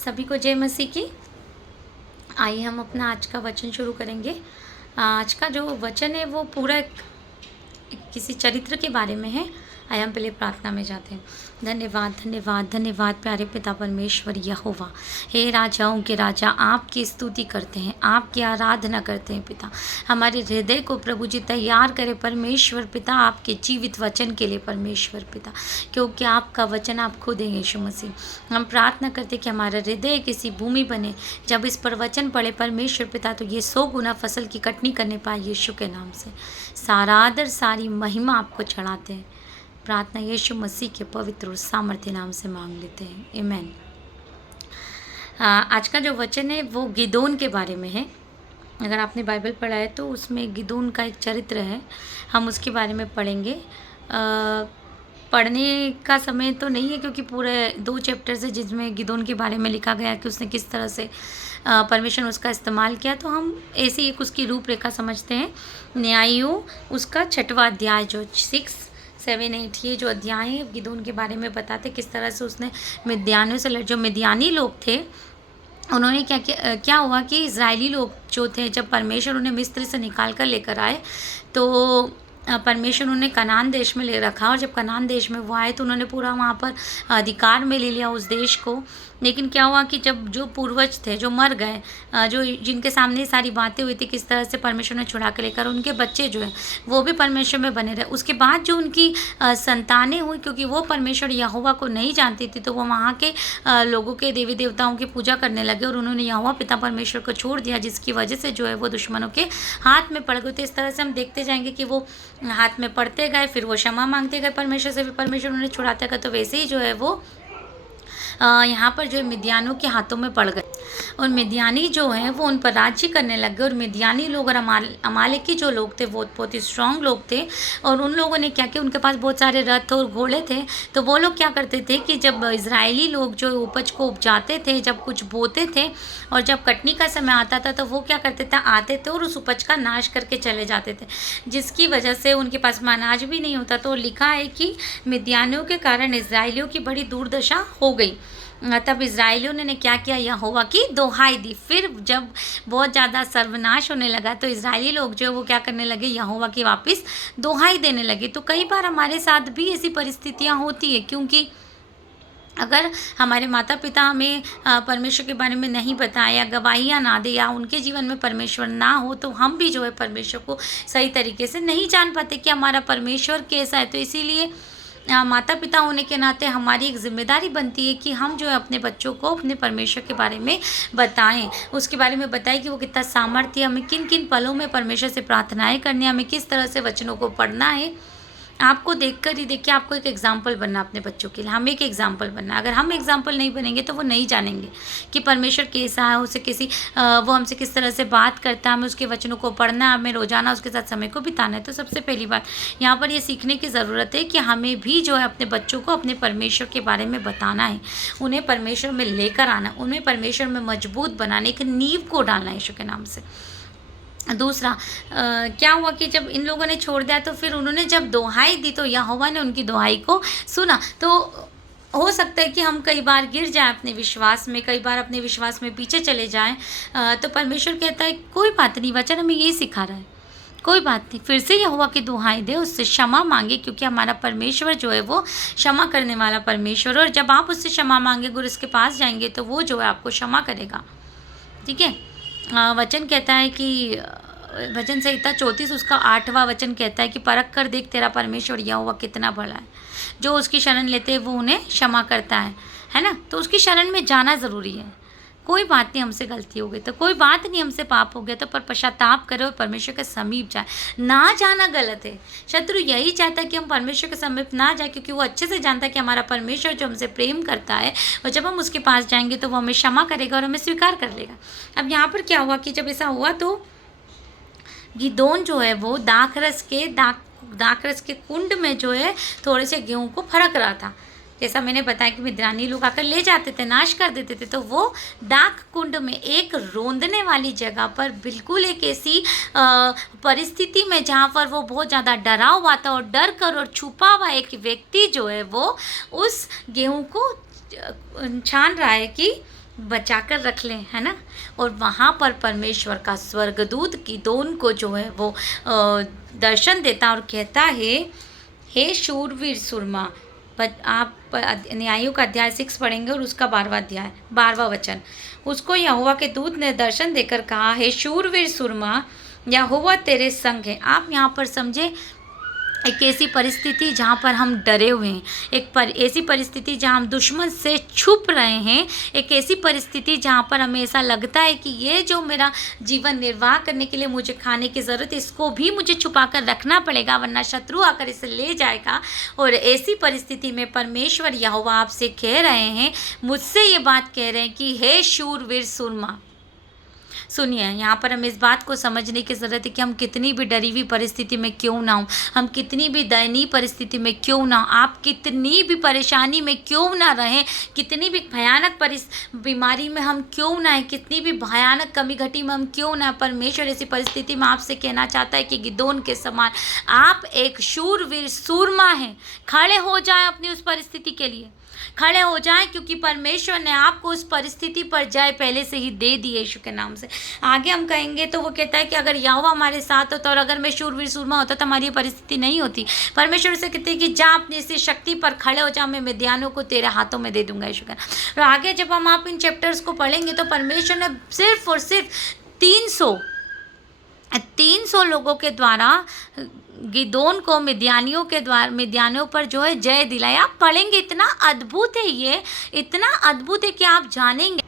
सभी को जय मसीह की। आइए हम अपना आज का वचन शुरू करेंगे। आज का जो वचन है वो पूरा किसी चरित्र के बारे में है। आइए हम पहले प्रार्थना में जाते हैं। धन्यवाद धन्यवाद धन्यवाद प्यारे पिता परमेश्वर यहोवा, हे राजाओं के राजा, आपकी स्तुति करते हैं, आपकी आराधना करते हैं पिता। हमारे हृदय को प्रभु जी तैयार करे परमेश्वर पिता, आपके जीवित वचन के लिए परमेश्वर पिता, क्योंकि आपका वचन आप खुद हैं यीशु मसीह। हम प्रार्थना करते कि हमारा हृदय किसी भूमि बने, जब इस पर वचन पड़े परमेश्वर पिता तो ये 100 गुना फसल की कटनी करने पाए यीशु के नाम से। सारा आदर सारी महिमा आपको चढ़ाते हैं। प्रार्थना यीशु मसीह के पवित्र और सामर्थ्य नाम से मांग लेते हैं, आमीन। आज का जो वचन है वो गिदोन के बारे में है। अगर आपने बाइबल पढ़ा है तो उसमें गिदोन का एक चरित्र है, हम उसके बारे में पढ़ेंगे। पढ़ने का समय तो नहीं है क्योंकि पूरे 2 चैप्टर्स है जिसमें गिदोन के बारे में लिखा गया कि उसने किस तरह से परमेश्वर ने उसका इस्तेमाल किया। तो हम ऐसे एक उसकी रूपरेखा समझते हैं। न्यायियों उसका 6वां अध्याय जो 6, 7, 8 ये जो अध्याय है गिदोन के बारे में बताते किस तरह से उसने मिद्यानियों से जो मिद्यानी लोग थे उन्होंने क्या हुआ कि इज़राइली लोग जो थे, जब परमेश्वर उन्हें मिस्र से निकाल कर लेकर आए तो परमेश्वर उन्हें कनान देश में ले रखा, और जब कनान देश में वो आए तो उन्होंने पूरा वहाँ पर अधिकार में ले लिया उस देश को। लेकिन क्या हुआ कि जब जो पूर्वज थे जो मर गए, जो जिनके सामने सारी बातें हुई थी किस तरह से परमेश्वर ने छुड़ा के लेकर, उनके बच्चे जो हैं वो भी परमेश्वर में बने रहे। उसके बाद जो उनकी संतानें हुई, क्योंकि वो परमेश्वर यहोवा को नहीं जानती थी तो वो वहाँ के लोगों के देवी देवताओं की पूजा करने लगे और उन्होंने यहोवा पिता परमेश्वर को छोड़ दिया, जिसकी वजह से जो है वो दुश्मनों के हाथ में पड़ गए। तो इस तरह से हम देखते जाएंगे कि वो हाथ में पड़ते गए, फिर वो क्षमा मांगते गए परमेश्वर से, फिर परमेश्वर उन्हें छुड़ाते गए। तो वैसे ही जो है वो यहाँ पर जो मिद्यानियों के हाथों में पड़ गए और मिद्यानी जो हैं वो उन पर राज्य करने लग गए। और मिद्यानी लोग और अमालेकी जो लोग थे वो बहुत ही स्ट्रांग लोग थे, और उन लोगों ने क्या किया, उनके पास बहुत सारे रथ और घोड़े थे। तो वो लोग क्या करते थे कि जब इजरायली लोग जो उपज को उपजाते थे, जब कुछ बोते थे और जब कटनी का समय आता था तो वो क्या करते थे, आते थे और उस उपज का नाश करके चले जाते थे, जिसकी वजह से उनके पास अनाज भी नहीं होता। तो लिखा है कि मिद्यानियों के कारण इजरायलियों की बड़ी दुर्दशा हो गई। तब इजरायलियों ने क्या किया, यहोवा की दोहाई दी। फिर जब बहुत ज़्यादा सर्वनाश होने लगा तो इजरायली लोग जो वो क्या करने लगे, यहोवा की वापस दोहाई देने लगे। तो कई बार हमारे साथ भी ऐसी परिस्थितियाँ होती है, क्योंकि अगर हमारे माता पिता हमें परमेश्वर के बारे में नहीं बताएं या गवाहियाँ ना दे या उनके जीवन में परमेश्वर ना हो तो हम भी जो है परमेश्वर को सही तरीके से नहीं जान पाते कि हमारा परमेश्वर कैसा है। तो इसीलिए माता पिता होने के नाते हमारी एक जिम्मेदारी बनती है कि हम जो है अपने बच्चों को अपने परमेश्वर के बारे में बताएं, उसके बारे में बताएं कि वो कितना सामर्थ्य, हमें किन किन पलों में परमेश्वर से प्रार्थनाएं करनी है, हमें किस तरह से वचनों को पढ़ना है। आपको देखकर ही देखिए, आपको एक एग्जाम्पल बनना अपने बच्चों के लिए, हमें एक एग्जाम्पल बनना। अगर हम एग्जाम्पल नहीं बनेंगे तो वो नहीं जानेंगे कि परमेश्वर कैसा है, उसे वो हमसे किस तरह से बात करता है। हमें उसके वचनों को पढ़ना है, हमें रोजाना उसके साथ समय को बिताना है। तो सबसे पहली बात यहाँ पर ये सीखने की ज़रूरत है कि हमें भी जो है अपने बच्चों को अपने परमेश्वर के बारे में बताना है, उन्हें परमेश्वर में लेकर आना, उन्हें परमेश्वर में मजबूत बनाने की नींव को डालना है यीशु के नाम से। दूसरा क्या हुआ कि जब इन लोगों ने छोड़ दिया तो फिर उन्होंने जब दोहाई दी तो यहोवा ने उनकी दोहाई को सुना। तो हो सकता है कि हम कई बार गिर जाएं अपने विश्वास में, कई बार अपने विश्वास में पीछे चले जाएं। तो परमेश्वर कहता है कोई बात नहीं, वचन हमें यही सिखा रहा है, कोई बात नहीं, फिर से यहोवा की दुहाई दे, उससे क्षमा मांगे, क्योंकि हमारा परमेश्वर जो है वो क्षमा करने वाला परमेश्वर। और जब आप उससे क्षमा मांगेंगे और उसके पास जाएंगे तो वो जो है आपको क्षमा करेगा। ठीक है। वचन कहता है कि वचन संहिता 34 उसका 8वां वचन कहता है कि परख कर देख तेरा परमेश्वर यहोवा कितना बड़ा है, जो उसकी शरण लेते हैं वो उन्हें क्षमा करता है ना। तो उसकी शरण में जाना ज़रूरी है। कोई बात नहीं, हमसे गलती हो गई तो कोई बात नहीं, हमसे पाप हो गया तो पर पश्चाताप करो और परमेश्वर के समीप जाए। ना जाना गलत है, शत्रु यही चाहता है कि हम परमेश्वर के समीप ना जाए, क्योंकि वो अच्छे से जानता है कि हमारा परमेश्वर जो हमसे प्रेम करता है और जब हम उसके पास जाएंगे तो वो हमें क्षमा करेगा और हमें स्वीकार कर लेगा। अब यहाँ पर क्या हुआ कि जब ऐसा हुआ तो गिदोन जो है वो दाखरस के कुंड में जो है थोड़े से गेहूँ को फरक रहा था। जैसा मैंने बताया कि मिद्यानी लोग आकर ले जाते थे, नाश कर देते थे। तो वो दाख कुंड में एक रोंदने वाली जगह पर बिल्कुल एक ऐसी परिस्थिति में जहाँ पर वो बहुत ज़्यादा डरा हुआ था और डर कर और छुपा हुआ एक व्यक्ति जो है वो उस गेहूँ को छान रहा है कि बचा कर रख लें, है ना। और वहाँ पर परमेश्वर का स्वर्गदूत गिदोन को जो है वो दर्शन देता और कहता है, हे शूरवीर सुरमा। आप न्यायों का अध्याय 6 पढ़ेंगे और उसका 12वां वचन। उसको यहोवा के दूत ने दर्शन देकर कहा, हे शूरवीर सुरमा, यहोवा तेरे संग है। आप यहाँ पर समझे, एक ऐसी परिस्थिति जहाँ पर हम डरे हुए हैं, ऐसी परिस्थिति जहाँ हम दुश्मन से छुप रहे हैं, एक ऐसी परिस्थिति जहाँ पर हमें ऐसा लगता है कि ये जो मेरा जीवन निर्वाह करने के लिए मुझे खाने की ज़रूरत है, इसको भी मुझे छुपा कर रखना पड़ेगा वरना शत्रु आकर इसे ले जाएगा। और ऐसी परिस्थिति में परमेश्वर यहोवा आपसे कह रहे हैं, मुझसे ये बात कह रहे हैं कि हे शूरवीर सुरमा। सुनिए, यहाँ पर हमें इस बात को समझने की ज़रूरत है कि हम कितनी भी डरी हुई परिस्थिति में क्यों ना हो, हम कितनी भी दयनीय परिस्थिति में क्यों ना हो, आप कितनी भी परेशानी में क्यों ना रहें, कितनी भी भयानक बीमारी में हम क्यों ना हैं, कितनी भी भयानक कमी घटी में हम क्यों ना, परमेश्वर ऐसी परिस्थिति में आपसे कहना चाहता है कि गिदोन के समान आप एक शूरवीर सूरमा हैं। खड़े हो जाएं अपनी उस परिस्थिति के लिए, खड़े हो जाएं, क्योंकि परमेश्वर ने आपको उस परिस्थिति पर जय पहले से ही दे दी यीशु के नाम से। आगे हम कहेंगे तो वो कहता है कि अगर यहोवा हमारे साथ होता और अगर मैं शूरवीर सूरमा होता तो हमारी ये परिस्थिति नहीं होती। परमेश्वर से कहते हैं कि जा अपनी इसी शक्ति पर खड़े हो जा, मैं मिद्यानियों को तेरे हाथों में दे दूंगा यीशु का। और आगे जब हम आप इन चैप्टर्स को पढ़ेंगे तो परमेश्वर ने सिर्फ और सिर्फ 300 लोगों के द्वारा गिदोन को मिद्यानियों पर जो है जय दिलाया। आप पढ़ेंगे, इतना अद्भुत है, ये इतना अद्भुत है कि आप जानेंगे।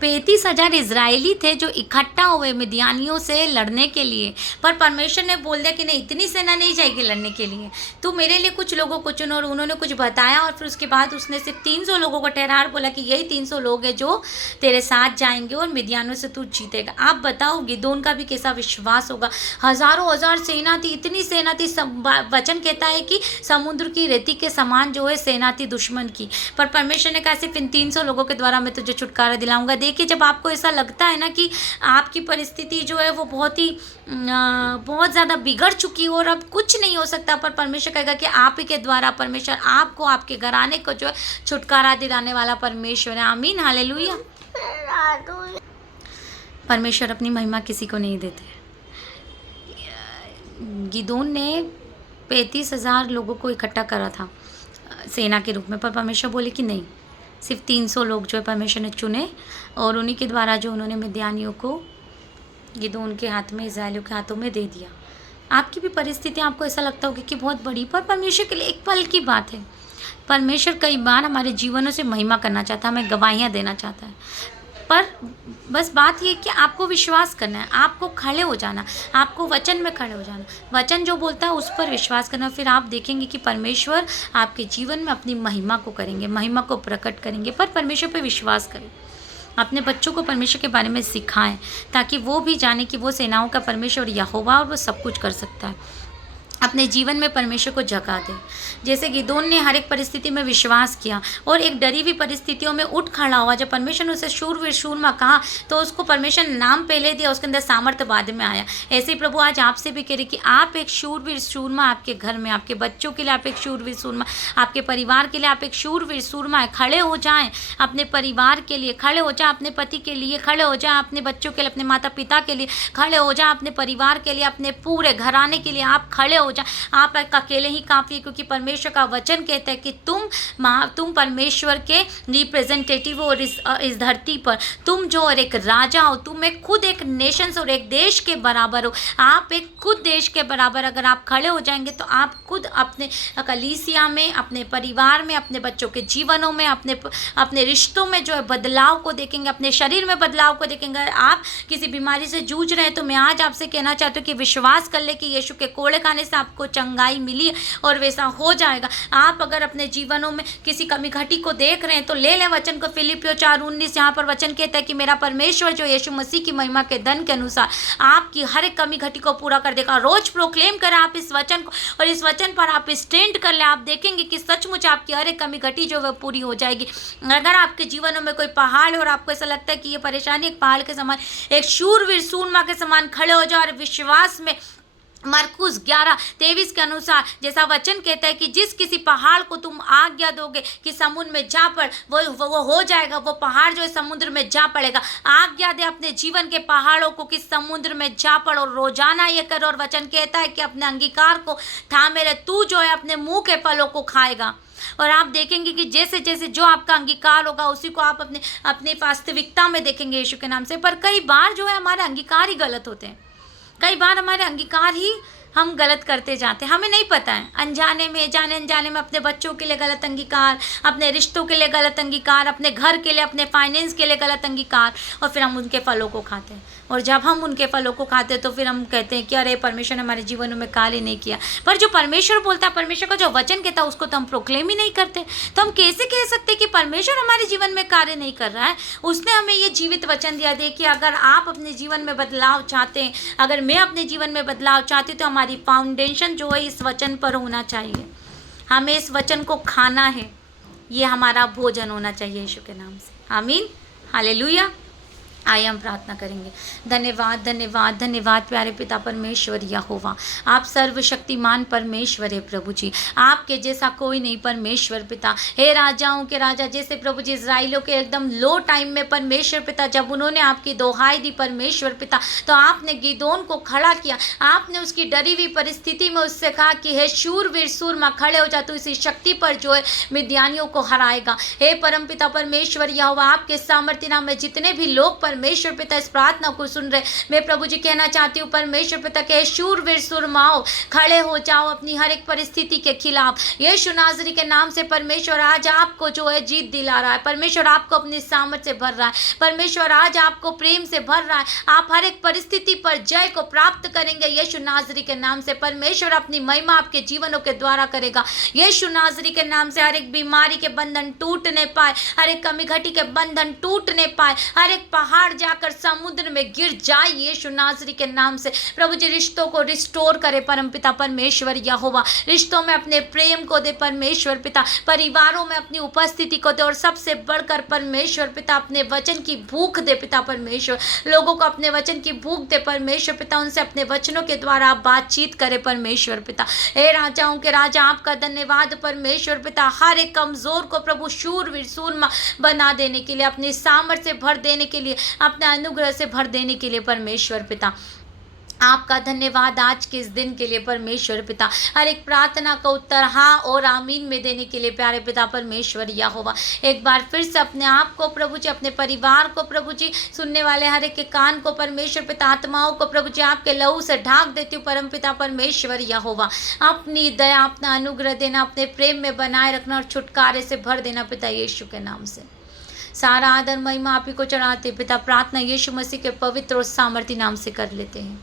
35,000 इजरायली थे जो इकट्ठा हुए मिद्यानियों से लड़ने के लिए, पर परमेश्वर ने बोल दिया कि नहीं, इतनी सेना नहीं जाएगी लड़ने के लिए, तू मेरे लिए कुछ लोगों को चुनो। और उन्होंने कुछ बताया और फिर उसके बाद उसने सिर्फ 300 लोगों को ठहरा और बोला कि यही 300 लोग हैं जो तेरे साथ जाएंगे और मिद्यानियों से तू जीतेगा। आप बताओ गिदोन का भी कैसा विश्वास होगा। हज़ारों हज़ार सेना थी, इतनी सेना थी, वचन कहता है कि समुद्र की रेती के समान जो है सेना थी दुश्मन की, पर परमेश्वर ने कहा सिर्फ इन 300 लोगों के द्वारा मैं तुझे छुटकारा दिलाऊंगा। देखिए, जब आपको ऐसा लगता है ना कि आपकी परिस्थिति जो है वो बहुत ज़्यादा बिगड़ चुकी हो और अब कुछ नहीं हो सकता, पर परमेश्वर कहेगा कि आप ही के द्वारा परमेश्वर आपको, आपके घराने को जो है छुटकारा दिलाने वाला परमेश्वर है। आमीन, हालेलुया। परमेश्वर अपनी महिमा किसी को नहीं देते। गिदोन ने 35,000 लोगों को इकट्ठा करा था सेना के रूप में, पर परमेश्वर बोले कि नहीं, सिर्फ 300 लोग जो है परमेश्वर ने चुने और उन्हीं के द्वारा जो उन्होंने मिद्यानियों को गिदोन के हाथ में, इस्राएलियों के हाथों में दे दिया। आपकी भी परिस्थिति, आपको ऐसा लगता होगी कि बहुत बड़ी, पर परमेश्वर के लिए एक पल की बात है। परमेश्वर कई बार हमारे जीवनों से महिमा करना चाहता है, हमें गवाहियाँ देना चाहता है, पर बस बात ये कि आपको विश्वास करना है, आपको खड़े हो जाना, आपको वचन में खड़े हो जाना, वचन जो बोलता है उस पर विश्वास करना। फिर आप देखेंगे कि परमेश्वर आपके जीवन में अपनी महिमा को करेंगे, महिमा को प्रकट करेंगे। पर परमेश्वर पे विश्वास करें, अपने बच्चों को परमेश्वर के बारे में सिखाएं ताकि वो भी जाने कि वो सेनाओं का परमेश्वर यहोवा और वो सब कुछ कर सकता है। अपने जीवन में परमेश्वर को जगा दें। जैसे गिदोन ने हर एक परिस्थिति में विश्वास किया और एक डरी हुई परिस्थितियों में उठ खड़ा हुआ। जब परमेश्वर ने उसे शूरवीर सूरमा कहा तो उसको परमेश्वर ने नाम पहले दिया, उसके अंदर सामर्थ्य बाद में आया। ऐसे ही प्रभु आज आपसे भी कह रहे कि आप एक शूरवीर सूरमा, आपके घर में, आपके बच्चों के लिए आप एक शूरवीर सूरमा, आपके परिवार के लिए आप एक शूरवीर सूरमा है। खड़े हो जाएं, अपने परिवार के लिए खड़े हो जाएं, अपने पति के लिए खड़े हो जाएं, अपने बच्चों के लिए, अपने माता पिता के लिए खड़े हो जाएं, अपने परिवार के लिए, अपने पूरे घराने के लिए आप खड़े हो जाएं। आप अकेले ही काफ़ी है, क्योंकि परमेश्वर का वचन कहता है कि तुम परमेश्वर के रिप्रेजेंटेटिव हो और इस धरती पर तुम जो और एक राजा हो, तुम एक खुद एक नेशंस और एक देश के बराबर हो। आप एक खुद देश के बराबर अगर आप खड़े हो जाएंगे तो आप खुद अपने कलीसिया में, अपने परिवार में, अपने बच्चों के जीवनों में, अपने रिश्तों में जो है बदलाव को देखेंगे, अपने शरीर में बदलाव को देखेंगे। अगर आप किसी बीमारी से जूझ रहे हैं तो मैं आज आपसे कहना चाहती हूँ कि विश्वास कर ले कि यीशु के कोड़े खाने से आपको चंगाई मिली और वैसा हो जाएगा। आप अगर अपने जीवनों में किसी कमी घटी को देख रहे हैं तो ले लें वचन को। फिलिपियों 4:19 यहाँ पर वचन कहता है कि मेरा परमेश्वर जो यीशु मसीह की महिमा के धन के अनुसार आपकी हर एक कमी घटी को पूरा कर देगा। रोज प्रोक्लेम करें आप इस वचन को और इस वचन पर आप स्टैंड कर लें। आप देखेंगे कि सचमुच आपकी हर एक कमी घटी जो है पूरी हो जाएगी। अगर आपके जीवनों में कोई पहाड़ है और आपको ऐसा लगता है कि ये परेशानी एक पहाड़ के समान, एक शूरवीर सूरमा के समान खड़े हो जाओ और विश्वास में मरकुस 11:23 के अनुसार जैसा वचन कहता है कि जिस किसी पहाड़ को तुम आज्ञा दोगे कि समुद्र में जा पड़, वो हो जाएगा। वो पहाड़ जो है समुद्र में जा पड़ेगा। आज्ञा दे अपने जीवन के पहाड़ों को कि समुद्र में जा पड़ और रोजाना ये करो। और वचन कहता है कि अपने अंगीकार को थामे रहे, तू जो है अपने मुंह के फलों को खाएगा। और आप देखेंगे कि जैसे जैसे जो आपका अंगीकार होगा उसी को आप अपने अपनी वास्तविकता में देखेंगे यीशु के नाम से। पर कई बार जो है हमारे अंगीकार ही गलत होते हैं। कई बार हमारे अंगीकार ही हम गलत करते जाते हैं, हमें नहीं पता है। अनजाने में, जाने अनजाने में अपने बच्चों के लिए गलत अंगीकार, अपने रिश्तों के लिए गलत अंगीकार, अपने घर के लिए, अपने फाइनेंस के लिए गलत अंगीकार, और फिर हम उनके फलों को खाते हैं। और जब हम उनके फलों को खाते हैं तो फिर हम कहते हैं कि अरे परमेश्वर ने हमारे जीवनों में कार्य नहीं किया। पर जो परमेश्वर बोलता है, परमेश्वर का जो वचन कहता है, उसको तो हम प्रोक्लेम ही नहीं करते। तो हम कैसे कह सकते हैं कि परमेश्वर हमारे जीवन में कार्य नहीं कर रहा है? उसने हमें ये जीवित वचन दिया। देखिए, अगर आप अपने जीवन में बदलाव चाहते हैं, अगर मैं अपने जीवन में बदलाव चाहती हूँ, तो हमारी फाउंडेशन जो है इस वचन पर होना चाहिए। हमें इस वचन को खाना है, ये हमारा भोजन होना चाहिए यीशु के नाम से। आमीन, हालेलुया। आइए हम प्रार्थना करेंगे। धन्यवाद धन्यवाद धन्यवाद प्यारे पिता परमेश्वर यहोवा, आप सर्वशक्तिमान परमेश्वर है प्रभु जी। आपके जैसा कोई नहीं परमेश्वर पिता। हे राजाओं के राजा, जैसे प्रभु जी इजराइलों के एकदम लो टाइम में परमेश्वर पिता जब उन्होंने आपकी दोहाई दी परमेश्वर पिता, तो आपने गिदोन को खड़ा किया। आपने उसकी डरी हुई परिस्थिति में उससे कहा कि हे शूरवीर सूरमा खड़े हो जा, तू इसी शक्ति पर जो है मिद्यानियों को हराएगा। हे परमपिता परमेश्वर यहोवा, आपके सामर्थ्य नाम में जितने भी लोग परमेश्वर पिता इस प्रार्थना को सुन रहे, मैं प्रभु जी कहना चाहती हूँ परमेश्वर पिता के शूरवीर सुरमाओ खड़े हो जाओ अपनी हर एक परिस्थिति के खिलाफ। यीशु नाज़री के नाम से परमेश्वर आज आपको जो है जीत दिला रहा है। परमेश्वर आपको अपनी सामर्थ से भर रहा है। परमेश्वर आज आपको प्रेम से भर रहा है। आप हर एक परिस्थिति पर जय को प्राप्त करेंगे यीशु नाज़री के नाम से। परमेश्वर अपनी महिमा आपके जीवनों के द्वारा करेगा यीशु नाज़री के नाम से। हर एक बीमारी के बंधन टूटने पाए, हर एक कमी घटी के बंधन टूटने पाए, हर एक पहाड़ जाकर समुद्र में गिर जाए यीशु नाज़री के नाम से। प्रभु जी रिश्तों को रिस्टोर करे परमपिता परमेश्वर यहोवा। रिश्तों में अपने प्रेम को दे परमेश्वर पिता, परिवारों में अपनी उपस्थिति को दे, और सबसे बढ़कर परमेश्वर पिता अपने वचन की भूख दे पिता परमेश्वर। लोगों को अपने वचन की भूख दे परमेश्वर पिता, उनसे अपने वचनों के द्वारा आप बातचीत करे परमेश्वर पिता। हे राजाओं के राजा, आपका धन्यवाद परमेश्वर पिता। हर एक कमजोर को प्रभु शूरवीर सूरमा बना देने के लिए, अपनी सामर्थ्य से भर देने के लिए, अपने अनुग्रह से भर देने के लिए परमेश्वर पिता। आपका धन्यवाद आज के इस दिन के लिए परमेश्वर पिता। हर एक प्रार्थना का उत्तर हाँ और आमीन में देने के लिए प्यारे पिता परमेश्वर यहोवा। एक बार फिर से अपने आप को प्रभु जी, अपने परिवार को प्रभु जी, सुनने वाले हर एक के कान को परमेश्वर पिता, आत्माओं को प्रभु जी आपके लहू से ढांक देती हूँ परम पिता परमेश्वर यहोवा। अपनी दया, अपना अनुग्रह देना, अपने प्रेम में बनाए रखना और छुटकारे से भर देना पिता यीशु के नाम से। सारा आदर महिमा आप ही को चढ़ाते पिता। प्रार्थना यीशु मसीह के पवित्र और सामर्थी नाम से कर लेते हैं,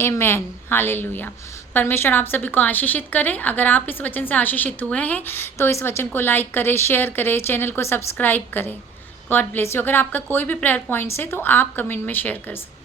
आमेन, हालेलुया। परमेश्वर आप सभी को आशीषित करें। अगर आप इस वचन से आशीषित हुए हैं तो इस वचन को लाइक करें, शेयर करें, चैनल को सब्सक्राइब करें। God bless you. अगर आपका कोई भी प्रेयर पॉइंट्स है तो आप कमेंट में शेयर कर सकते हैं।